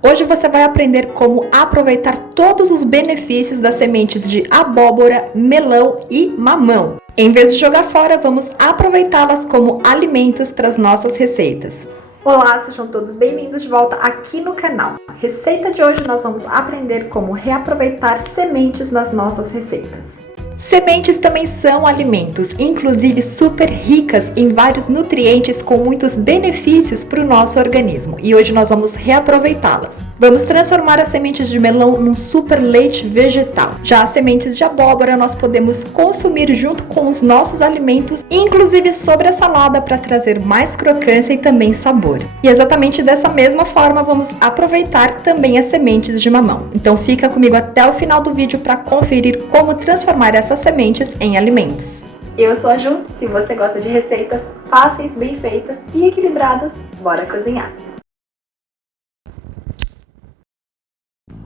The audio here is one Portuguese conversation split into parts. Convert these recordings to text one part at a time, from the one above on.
Hoje você vai aprender como aproveitar todos os benefícios das sementes de abóbora, melão e mamão. Em vez de jogar fora, vamos aproveitá-las como alimentos para as nossas receitas. Olá, sejam todos bem-vindos de volta aqui no canal. A receita de hoje nós vamos aprender como reaproveitar sementes nas nossas receitas. Sementes também são alimentos, inclusive super ricas em vários nutrientes com muitos benefícios para o nosso organismo. E hoje nós vamos reaproveitá-las. Vamos transformar as sementes de melão num super leite vegetal. Já as sementes de abóbora nós podemos consumir junto com os nossos alimentos, inclusive sobre a salada para trazer mais crocância e também sabor. E exatamente dessa mesma forma vamos aproveitar também as sementes de mamão. Então fica comigo até o final do vídeo para conferir como transformar essas sementes em alimentos. Eu sou a Ju, se você gosta de receitas fáceis, bem feitas e equilibradas, bora cozinhar!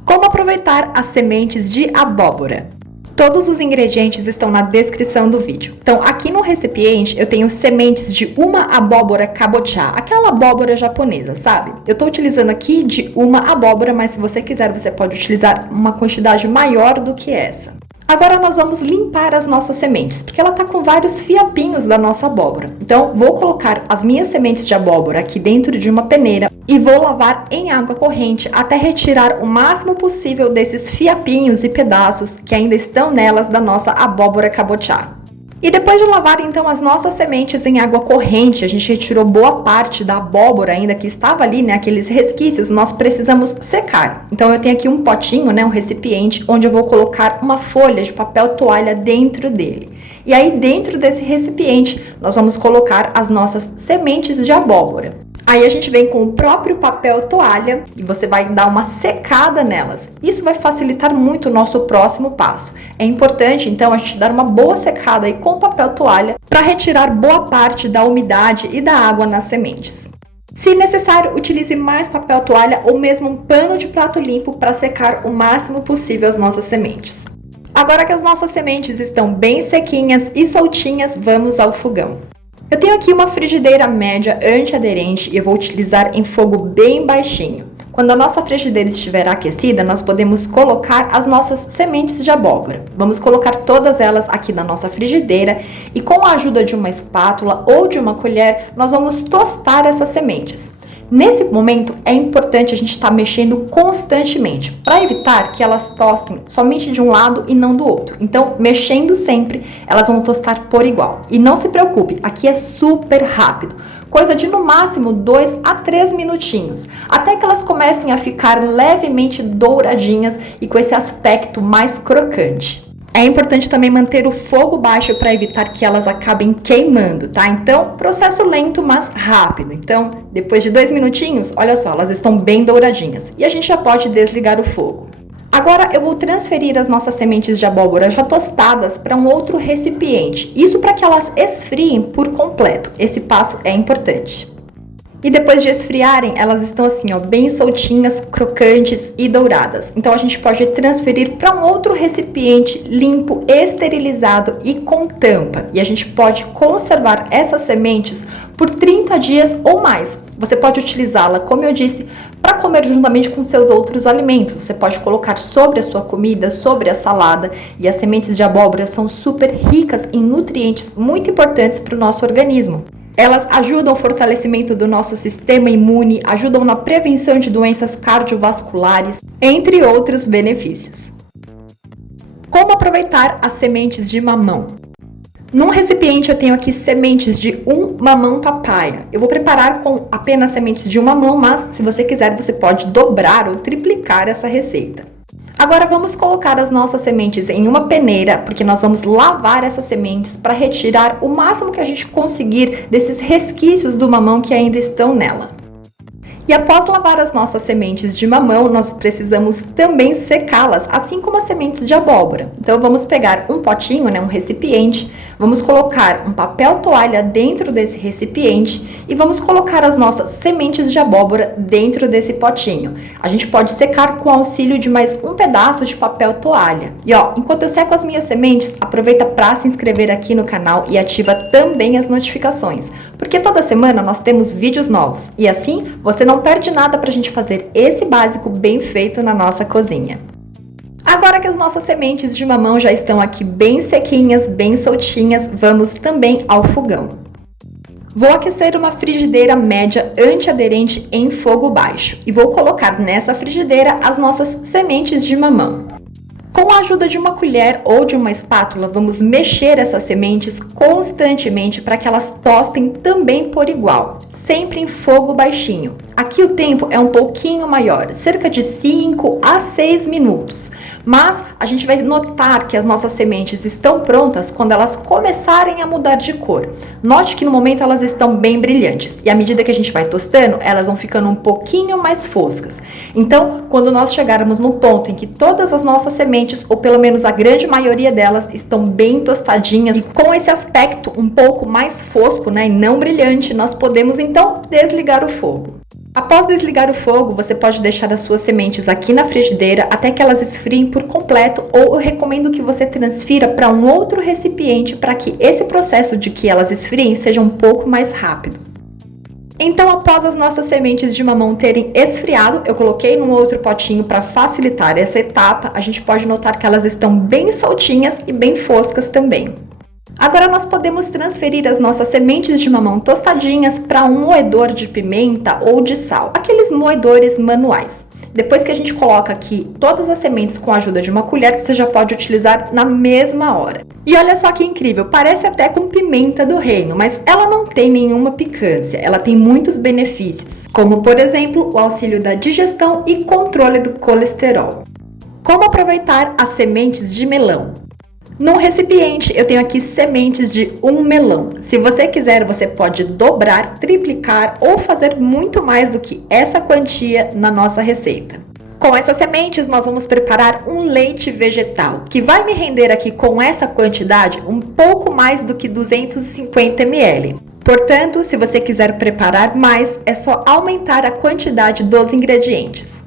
Como aproveitar as sementes de abóbora? Todos os ingredientes estão na descrição do vídeo. Então, aqui no recipiente eu tenho sementes de uma abóbora cabotiá, aquela abóbora japonesa, sabe? Eu tô utilizando aqui de uma abóbora, mas se você quiser, você pode utilizar uma quantidade maior do que essa. Agora nós vamos limpar as nossas sementes, porque ela tá com vários fiapinhos da nossa abóbora. Então, vou colocar as minhas sementes de abóbora aqui dentro de uma peneira e vou lavar em água corrente até retirar o máximo possível desses fiapinhos e pedaços que ainda estão nelas da nossa abóbora cabotiá. E depois de lavar então as nossas sementes em água corrente, a gente retirou boa parte da abóbora ainda que estava ali, né, aqueles resquícios, nós precisamos secar. Então eu tenho aqui um potinho, né, um recipiente, onde eu vou colocar uma folha de papel toalha dentro dele. E aí dentro desse recipiente nós vamos colocar as nossas sementes de abóbora. Aí a gente vem com o próprio papel toalha e você vai dar uma secada nelas. Isso vai facilitar muito o nosso próximo passo. É importante, então, a gente dar uma boa secada aí com o papel toalha para retirar boa parte da umidade e da água nas sementes. Se necessário, utilize mais papel toalha ou mesmo um pano de prato limpo para secar o máximo possível as nossas sementes. Agora que as nossas sementes estão bem sequinhas e soltinhas, vamos ao fogão. Eu tenho aqui uma frigideira média antiaderente e eu vou utilizar em fogo bem baixinho. Quando a nossa frigideira estiver aquecida, nós podemos colocar as nossas sementes de abóbora. Vamos colocar todas elas aqui na nossa frigideira e com a ajuda de uma espátula ou de uma colher, nós vamos tostar essas sementes. Nesse momento, é importante a gente estar mexendo constantemente, para evitar que elas tostem somente de um lado e não do outro. Então, mexendo sempre, elas vão tostar por igual. E não se preocupe, aqui é super rápido. Coisa de no máximo 2 a 3 minutinhos, até que elas comecem a ficar levemente douradinhas e com esse aspecto mais crocante. É importante também manter o fogo baixo para evitar que elas acabem queimando, tá? Então, processo lento, mas rápido. Então, depois de 2 minutinhos, olha só, elas estão bem douradinhas. E a gente já pode desligar o fogo. Agora, eu vou transferir as nossas sementes de abóbora já tostadas para um outro recipiente. Isso para que elas esfriem por completo. Esse passo é importante. E depois de esfriarem, elas estão assim, ó, bem soltinhas, crocantes e douradas. Então a gente pode transferir para um outro recipiente limpo, esterilizado e com tampa. E a gente pode conservar essas sementes por 30 dias ou mais. Você pode utilizá-la, como eu disse, para comer juntamente com seus outros alimentos. Você pode colocar sobre a sua comida, sobre a salada. E as sementes de abóbora são super ricas em nutrientes muito importantes para o nosso organismo. Elas ajudam no fortalecimento do nosso sistema imune, ajudam na prevenção de doenças cardiovasculares, entre outros benefícios. Como aproveitar as sementes de mamão? Num recipiente eu tenho aqui sementes de um mamão papaya. Eu vou preparar com apenas sementes de um mamão, mas se você quiser você pode dobrar ou triplicar essa receita. Agora vamos colocar as nossas sementes em uma peneira, porque nós vamos lavar essas sementes para retirar o máximo que a gente conseguir desses resquícios do mamão que ainda estão nela. E após lavar as nossas sementes de mamão, nós precisamos também secá-las, assim como as sementes de abóbora. Então vamos pegar um potinho, né, um recipiente, Vamos colocar um papel toalha dentro desse recipiente e vamos colocar as nossas sementes de abóbora dentro desse potinho. A gente pode secar com o auxílio de mais um pedaço de papel toalha. E ó, enquanto eu seco as minhas sementes, aproveita para se inscrever aqui no canal e ativa também as notificações, porque toda semana nós temos vídeos novos e assim você não perde nada para a gente fazer esse básico bem feito na nossa cozinha. Agora que as nossas sementes de mamão já estão aqui bem sequinhas, bem soltinhas, vamos também ao fogão. Vou aquecer uma frigideira média antiaderente em fogo baixo e vou colocar nessa frigideira as nossas sementes de mamão. Com a ajuda de uma colher ou de uma espátula, vamos mexer essas sementes constantemente para que elas tostem também por igual, sempre em fogo baixinho. Aqui o tempo é um pouquinho maior, cerca de 5 a 6 minutos, mas a gente vai notar que as nossas sementes estão prontas quando elas começarem a mudar de cor. Note que no momento elas estão bem brilhantes e à medida que a gente vai tostando, elas vão ficando um pouquinho mais foscas. Então, quando nós chegarmos no ponto em que todas as nossas sementes, ou pelo menos a grande maioria delas, estão bem tostadinhas e com esse aspecto um pouco mais fosco, né, e não brilhante, nós podemos então desligar o fogo. Após desligar o fogo, você pode deixar as suas sementes aqui na frigideira até que elas esfriem por completo, ou eu recomendo que você transfira para um outro recipiente para que esse processo de que elas esfriem seja um pouco mais rápido. Então, após as nossas sementes de mamão terem esfriado, eu coloquei num outro potinho para facilitar essa etapa. A gente pode notar que elas estão bem soltinhas e bem foscas também. Agora nós podemos transferir as nossas sementes de mamão tostadinhas para um moedor de pimenta ou de sal, aqueles moedores manuais. Depois que a gente coloca aqui todas as sementes com a ajuda de uma colher, você já pode utilizar na mesma hora. E olha só que incrível, parece até com pimenta do reino, mas ela não tem nenhuma picância, ela tem muitos benefícios, como por exemplo o auxílio da digestão e controle do colesterol. Como aproveitar as sementes de melão? Num recipiente, eu tenho aqui sementes de um melão. Se você quiser, você pode dobrar, triplicar ou fazer muito mais do que essa quantia na nossa receita. Com essas sementes, nós vamos preparar um leite vegetal, que vai me render aqui com essa quantidade um pouco mais do que 250 ml. Portanto, se você quiser preparar mais, é só aumentar a quantidade dos ingredientes.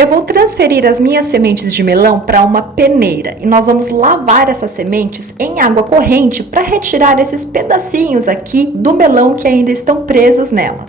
Eu vou transferir as minhas sementes de melão para uma peneira e nós vamos lavar essas sementes em água corrente para retirar esses pedacinhos aqui do melão que ainda estão presos nela.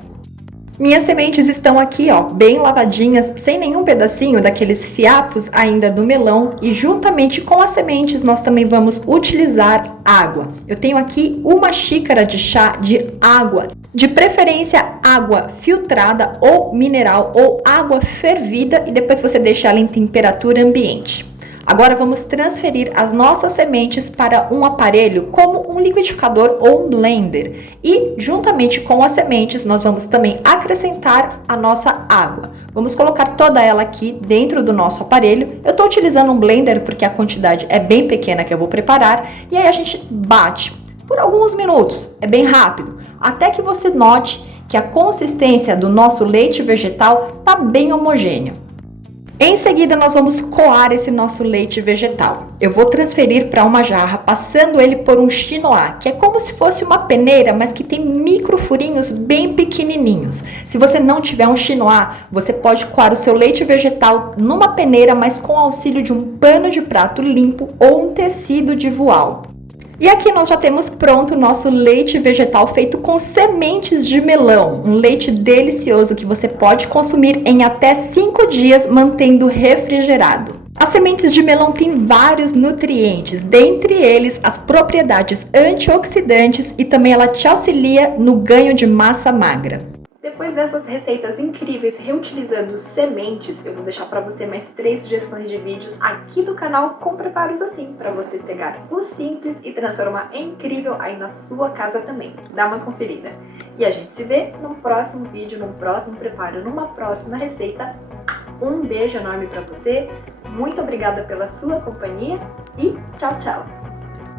Minhas sementes estão aqui, ó, bem lavadinhas, sem nenhum pedacinho daqueles fiapos ainda do melão, e juntamente com as sementes nós também vamos utilizar água. Eu tenho aqui uma xícara de chá de água, de preferência água filtrada ou mineral ou água fervida, e depois você deixa ela em temperatura ambiente. Agora vamos transferir as nossas sementes para um aparelho como um liquidificador ou um blender. E juntamente com as sementes nós vamos também acrescentar a nossa água. Vamos colocar toda ela aqui dentro do nosso aparelho. Eu estou utilizando um blender porque a quantidade é bem pequena que eu vou preparar. E aí a gente bate por alguns minutos, é bem rápido, até que você note que a consistência do nosso leite vegetal está bem homogêneo. Em seguida, nós vamos coar esse nosso leite vegetal. Eu vou transferir para uma jarra, passando ele por um chinois, que é como se fosse uma peneira, mas que tem micro furinhos bem pequenininhos. Se você não tiver um chinois, você pode coar o seu leite vegetal numa peneira, mas com auxílio de um pano de prato limpo ou um tecido de voal. E aqui nós já temos pronto o nosso leite vegetal feito com sementes de melão, um leite delicioso que você pode consumir em até 5 dias mantendo refrigerado. As sementes de melão têm vários nutrientes, dentre eles as propriedades antioxidantes, e também ela te auxilia no ganho de massa magra. Depois dessas receitas incríveis reutilizando sementes, eu vou deixar para você mais 3 sugestões de vídeos aqui do canal com preparos assim, para você pegar o simples e transformar em incrível aí na sua casa também. Dá uma conferida. E a gente se vê num próximo vídeo, num próximo preparo, numa próxima receita. Um beijo enorme para você, muito obrigada pela sua companhia e tchau, tchau!